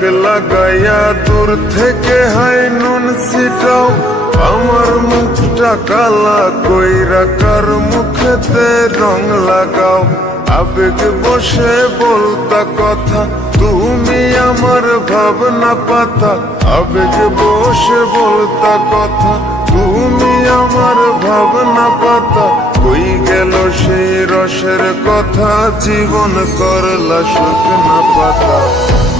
দাগ লাগাইয়া দূর থেকে হাই নুন ছিটাও। আমার মুখটা কালা কইরা কার মুখেতে রং লাগাও। আবেগ বসে বলতা কথা, তুমি আমার ভাবনা পাতা। আবেগ বসে বলতা কথা, তুমি আমার ভাবনা পাতা। কই গেল সেই রসের কথা, জীবন করলা শুকনা পাতা।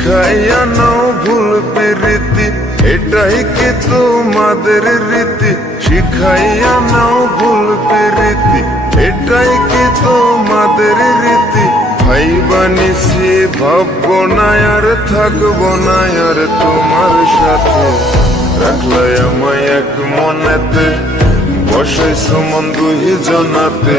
শিখাইয়া নাও ভুল প্রীতি, এটাই কি তোমাদের রীতি? শিখাইয়া নাও ভুল প্রীতি, এটাই কি তোমাদের রীতি? ভাই বানিসি ভাববো না আর থাকব না আর তোমার সাথে। রাখলাই আমায় এক মনেতে বসে সুমন দুই জনাতে।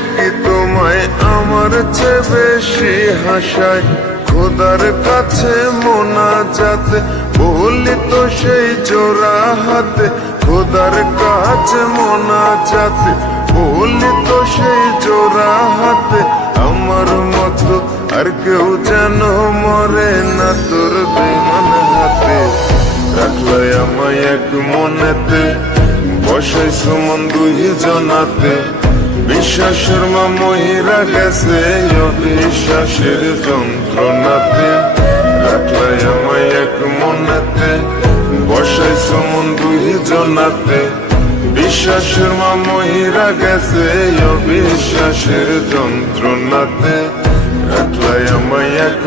কি তোমায় আমার চেয়ে বেশি হাসায়? খোদার কাছে মোনা যাতে বলি তো সেই জোড়া হাতে। খোদার কাছে মোনা যাতে বলি তো সেই জোড়া হাতে। আমার মতো আর কেউ যেন মরে না তোর বিমান হাতে। রাখলাই আমায় এক মনেতে বসে সুমন দুই জনাতে। বিশ্বাসের মা মহিরা গেছে অবিশ্বাসের যন্ত্রণাতে। রাখলাই আমায় এক মনেতে বসাই সুমন দুই জনাতে বিশ্বাস মা মহিরা গেছে অবিশ্বাসের যন্ত্রণাতে। রাখলাই আমায় এক